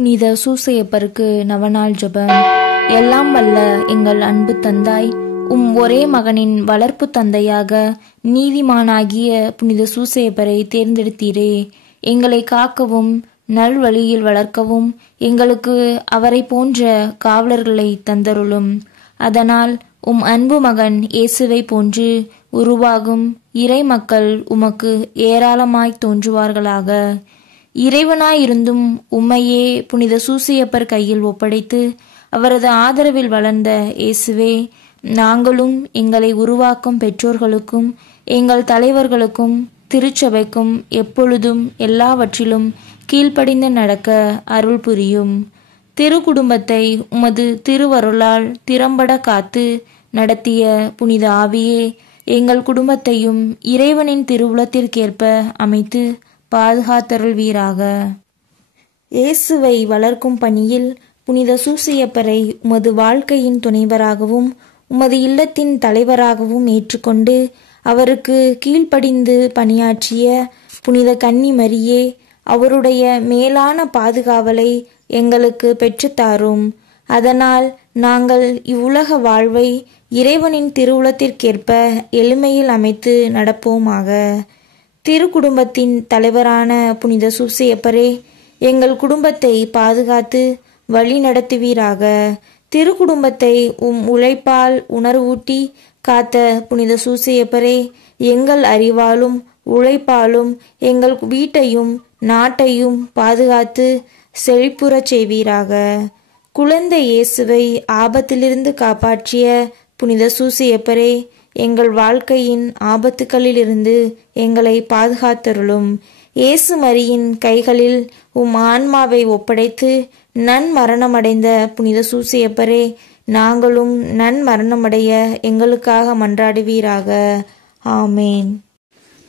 புனித சூசையப்பருக்கு நவநாள் ஜெபம். எல்லாம் வல்ல எங்கள் அன்பு தந்தாய், ஒரே மகனின் வளர்ப்பு தந்தையாக நீதிமானாகிய புனித சூசையப்பரை தேர்ந்தெடுத்தீரே. எங்களை காக்கவும் நல்வழியில் வளர்க்கவும் எங்களுக்கு அவரை போன்ற காவலர்களை தந்தருளும். அதனால் அன்பு மகன் இயேசுவை போன்று உருவாகும் இறை மக்கள் உமக்கு ஏராளமாய் தோன்றுவார்களாக. இறைவனாயிருந்தும் உம்மையே புனித சூசையப்பர் கையில் ஒப்படைத்து அவரது ஆதரவில் வளர்ந்த இயேசுவே, நாங்களும் எங்களை உருவாக்கும் பெற்றோர்களுக்கும் எங்கள் தலைவர்களுக்கும் திருச்சபைக்கும் எப்பொழுதும் எல்லாவற்றிலும் கீழ்ப்படிந்து நடக்க அருள் புரியும். திருக்குடும்பத்தை உமது திருவருளால் திறம்பட காத்து நடத்திய புனித ஆவியே, எங்கள் குடும்பத்தையும் இறைவனின் திருவுளத்திற்கேற்ப அமைத்து பாதுகாத்தருள்வீராக. இயேசுவை வளர்க்கும் பணியில் புனித சூசையப்பரை உமது வாழ்க்கையின் துணைவராகவும் உமது இல்லத்தின் தலைவராகவும் ஏற்றுக்கொண்டு அவருக்கு கீழ்ப்படிந்து பணியாற்றிய புனித கன்னி மரியே, அவருடைய மேலான பாதுகாவலை எங்களுக்கு பெற்றுத்தாரும். அதனால் நாங்கள் இவ்வுலக வாழ்வை இறைவனின் திருவுளத்திற்கேற்ப எளிமையில் அமைத்து நடப்போமாக. திருக்குடும்பத்தின் தலைவரான புனித சூசையப்பரே, எங்கள் குடும்பத்தை பாதுகாத்து வழி நடத்துவீராக. திருக்குடும்பத்தை உழைப்பால் உணர்வூட்டி காத்த புனித சூசையப்பரே, எங்கள் அறிவாலும் உழைப்பாலும் எங்கள் வீட்டையும் நாட்டையும் பாதுகாத்து செழிப்புறச் செய்வீராக. குழந்தை இயேசுவை ஆபத்திலிருந்து காப்பாற்றிய புனித சூசையப்பரே, எங்கள் வாழ்க்கையின் ஆபத்துக்களிலிருந்து எங்களை பாதுகாத்தருளும். இயேசு மரியின் கைகளில் ஆன்மாவை ஒப்படைத்து நன்மரணமடைந்த புனித சூசையப்பரே, நாங்களும் நன்மரணமடைய எங்களுக்காக மன்றாடுவீராக. ஆமேன்.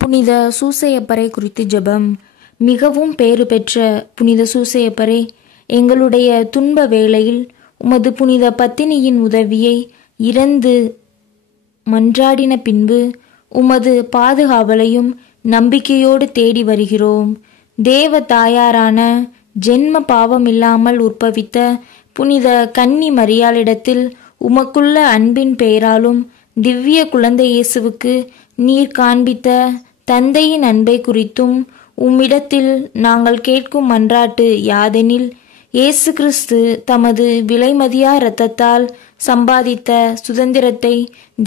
புனித சூசையப்பரை குறித்து ஜெபம். மிகவும் பேறு பெற்ற புனித சூசையப்பரே, எங்களுடைய துன்ப வேளையில் உமது புனித பத்தினியின் உதவியை இறந்து மன்றாடின பின்பு உமது பாதுகாவலையும் நம்பிக்கையோடு தேடி வருகிறோம். தேவ தாயாரான ஜென்ம பாவமில்லாமல் உற்பவித்த புனித கன்னி மரியாளிடத்தில் உமக்குள்ள அன்பின் பெயராலும் திவ்ய குழந்தை இயேசுவுக்கு நீர் காண்பித்த தந்தையின் அன்பை குறித்தும் உம்மிடத்தில் நாங்கள் கேட்கும் மன்றாட்டு யாதெனில், இயேசு கிறிஸ்து தமது விலைமதியா இரத்தத்தால் சம்பாதித்த சுதந்திரத்தை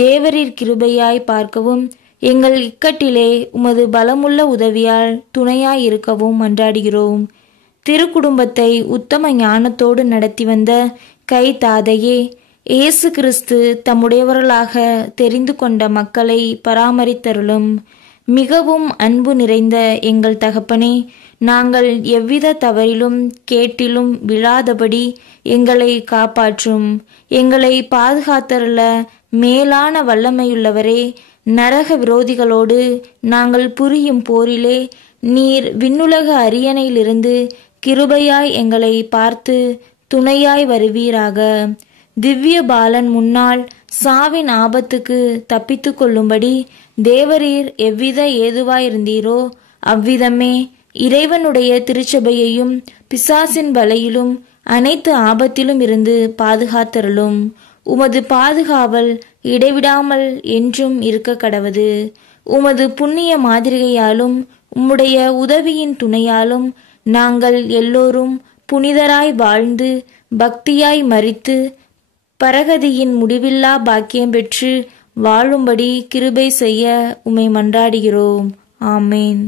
தேவரீர் கிருபையாய் பார்க்கவும் எங்கள் இக்கட்டிலே உமது பலமுள்ள உதவியால் துணையாய் இருக்கவும் மன்றாடுகிறோம். திருக்குடும்பத்தை உத்தம ஞானத்தோடு நடத்தி வந்த கை தாதையே, இயேசு கிறிஸ்து தம்முடையவர்களாக தெரிந்து கொண்ட மக்களை பராமரித்தருளும். மிகவும் அன்பு நிறைந்த எங்கள் தகப்பனே, நாங்கள் எவ்வித தவறிலும் கேட்டிலும் விழாதபடி எங்களை காப்பாற்றும். எங்களை பாதுகாத்தருள மேலான வல்லமையுள்ளவரே, நரக விரோதிகளோடு நாங்கள் புரியும் போரிலே நீர் விண்ணுலக அரியணையிலிருந்து கிருபையாய் எங்களை பார்த்து துணையாய் வருவீராக. திவ்ய பாலன் முன்னால் சாவின் ஆபத்துக்கு தப்பித்து கொள்ளும்படி தேவரீர் எவ்வித ஏதுவாயிருந்தீரோ அவ்விதமே இறைவனுடைய திருச்சபையையும் பிசாசின் வலையிலும் அனைத்து ஆபத்திலும் இருந்து பாதுகாத்தருளும். உமது பாதுகாவல் இடைவிடாமல் என்றும் இருக்க கடவது. உமது புண்ணிய மாதிரிகையாலும் உம்முடைய உதவியின் துணையாலும் நாங்கள் எல்லோரும் புனிதராய் வாழ்ந்து பக்தியாய் மரித்து பரகதியின் முடிவில்லா பாக்கியம் பெற்று வாழும்படி கிருபை செய்ய உம்மை மன்றாடுகிறோம். ஆமேன்.